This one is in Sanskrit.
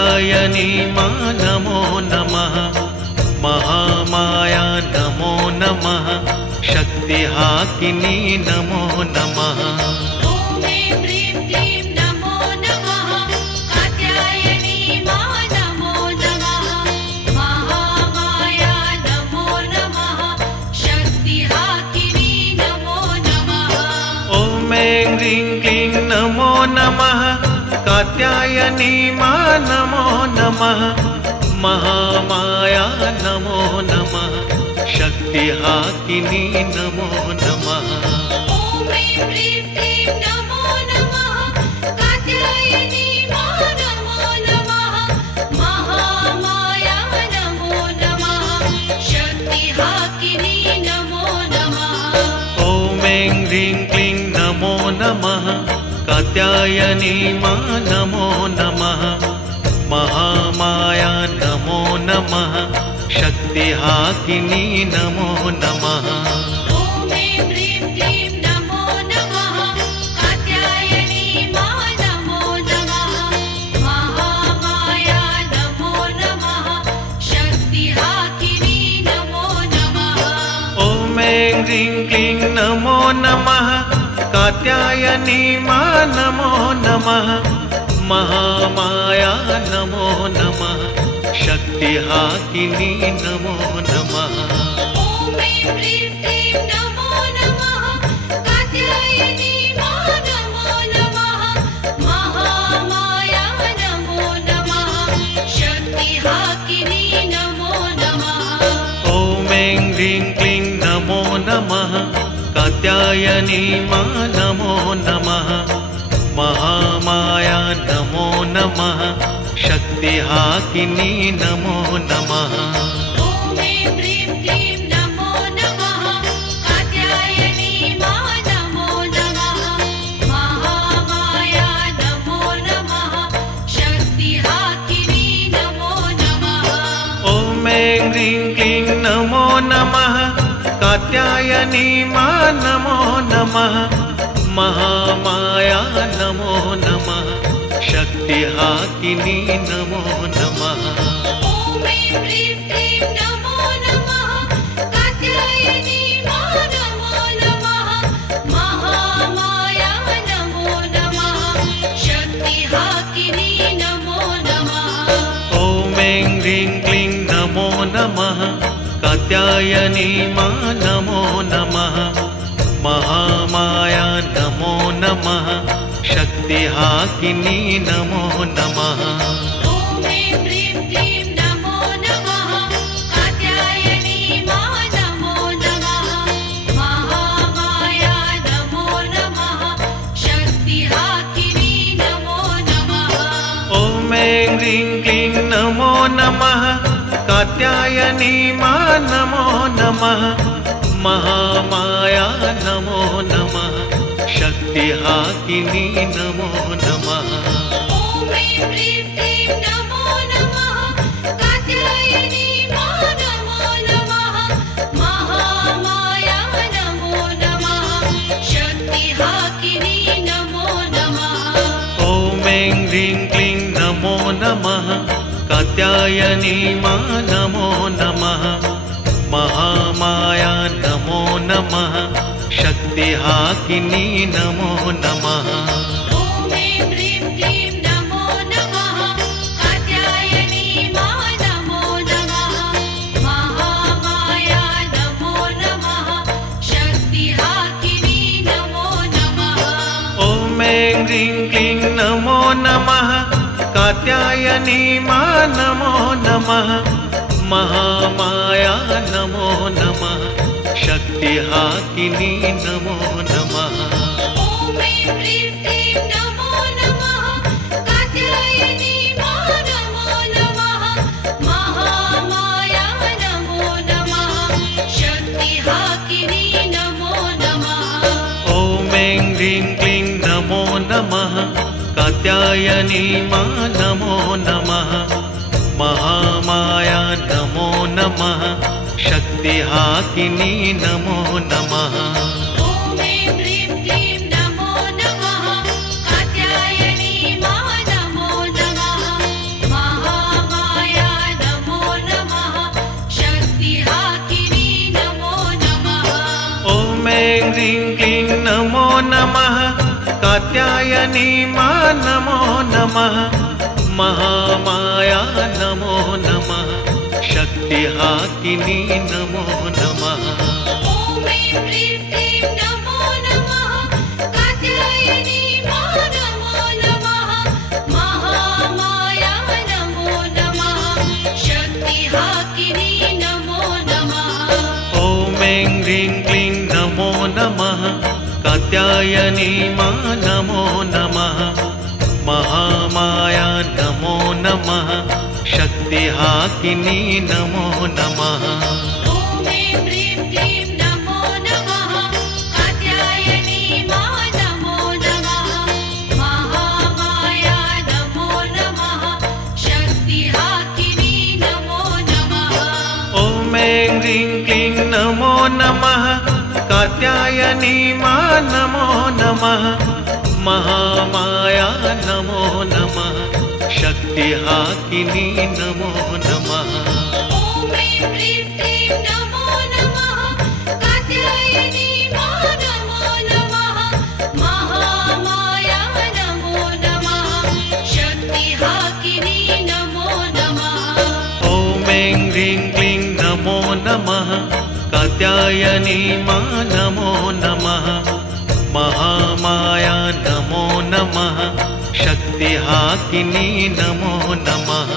कात्यायनी मा नमो नमः। महामाया नमो नमः। शक्तिहाकिनी नमो नमः। ॐ ऐं ह्रीं क्लीं नमो नमः। कात्यायनी मा नमो नमः। महामाया नमो नमः। शक्तिहाकिनी नमो नमः। ॐ ऐं ह्रीं क्लीं नमो नमः। कात्यायनी मा नमो नमः। महामाया नमो नमः। शक्तिहाकिनी नमो नमः। ॐ ऐं ह्रीं क्लीं नमो नमः। कात्यायनी मा नमो नमः। महामाया नमो नमः। शक्तिहाकिनी नमो नमः। ॐ ऐं ह्रीं क्लीं नमो नमः। कात्यायनी मा नमो नमः। महामाया नमो नमः। शक्तिहाकिनी नमो नमः। ॐ ऐं ह्रीं क्लीं नमो नमः। कात्यायनी मा नमो नमः। महामाया नमो नमः। शक्तिहाकिनी नमो नमः। ॐ ऐं ह्रीं क्लीं नमो नमः। कात्यायनी मा नमो नमः। महामाया नमो नमः। शक्तिहाकिनी नमो नमः। ॐ ऐं ह्रीं क्लीं नमो नमः। कात्यायनी मा नमो नमः। महामाया नमो नमः। शक्तिहाकिनी नमो नमः। ॐ ऐं ह्रीं क्लीं नमो नमः। कात्यायनी मा नमो नमः। महामाया नमो नमः। शक्तिहाकिनी नमो नमः। ॐ ऐं ह्रीं क्लीं नमो नमः। कात्यायनी मा नमो नमः। महामाया नमो नमः। शक्तिहाकिनी नमो नमः। ॐ ऐं ह्रीं क्लीं नमो नमः। कात्यायनी मा नमो नमः। महामाया नमो नमः। शक्तिहाकिनी नमो नमः। ॐ ऐं ह्रीं क्लीं नमो नमः। कात्यायनी मा नमो नमः। महामाया नमो नमः। शक्तिहाकिनी नमो नमः। ॐ ऐं ह्रीं क्लीं नमो नमः। कात्यायनी मा नमो नमः। महामाया नमो नमः। शक्तिहाकिनी नमो नमः। ॐ ऐं ह्रीं क्लीं नमो नमः। कात्यायनी मा नमो नमः। महामाया नमो नमः। शक्तिहाकिनी नमो नमः। ॐ ऐं ह्रीं क्लीं नमो नमः। कात्यायनी मा नमो नमः। महामाया नमो नमः। शक्तिहाकिनी नमो नमः। ॐ ऐं ह्रीं क्लीं नमो नमः। कात्यायनी मा नमो नमः। महामाया नमो नमः। शक्तिहाकिनी नमो नमः। ॐ ऐं ह्रीं क्लीं नमो नमः। कात्यायनी मा नमो नमः। महामाया नमो नमः। शक्तिहाकिनी नमो नमः। ॐ ऐं ह्रीं क्लीं नमो नमः। कात्यायनी मा नमो नमः। महामाया नमो नमः। शक्तिहाकिनी नमो नमः। ॐ ऐं ह्रीं क्लीं नमो नमः। कात्यायनी मा नमो नमः। महामाया नमो नमः। शक्तिहाकिनी नमो नमः। ॐ ऐं ह्रीं क्लीं नमो नमः। कात्यायनी मा नमो नमः। महामाया नमो नमः। शक्तिहाकिनी नमो नमः। ॐ ऐं ह्रीं क्लीं नमो नमः। कात्यायनी मा नमो नमः। महामाया नमो नमः। शक्तिहाकिनी नमो नमः। ॐ ऐं ह्रीं क्लीं नमो नमः। कात्यायनी मा नमो नमः। कात्यायनी मा नमो नमः महामाया नमो नमः शक्तिहाकिनी नमो नमः ॐ ऐं ह्रीं क्लीं नमो नमः कात्यायनी मा नमो नमः महामाया नमो नमः शक्तिहाकिनी नमो नमः ॐ ऐं ह्रीं क्लीं नमो नमः कात्यायनी मा नमो नमः महामाया नमो नमः शक्तिहाकिनी नमो नमः ॐ ऐं ह्रीं क्लीं नमो नमः कात्यायनी मा नमो नमः महामाया नमो नमः शक्तिहाकिनी नमो नमः ॐ ऐं ह्रीं क्लीं नमो नमः कात्यायनी मा नमो नमः महामाया नमो नमः शक्तिहाकिनी नमो नमः ॐ ऐं ह्रीं क्लीं नमो नमः कात्यायनी मा नमो नमः महामाया नमो नमः शक्तिहाकिनी नमो नमः ॐ ऐं ह्रीं क्लीं नमो नमः कात्यायनी मा नमो नमः महामाया नमो नमः शक्तिहाकिनी नमो नमः